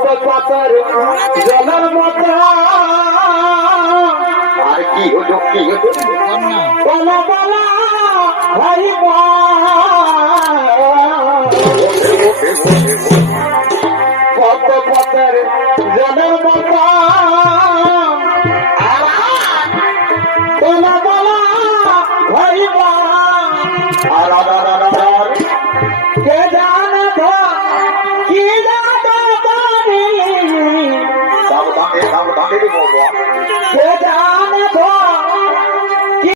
মতো পাতার জলের মতো আর কি হলো কি হলো? বলা বলা হরি কত আর Tapi di.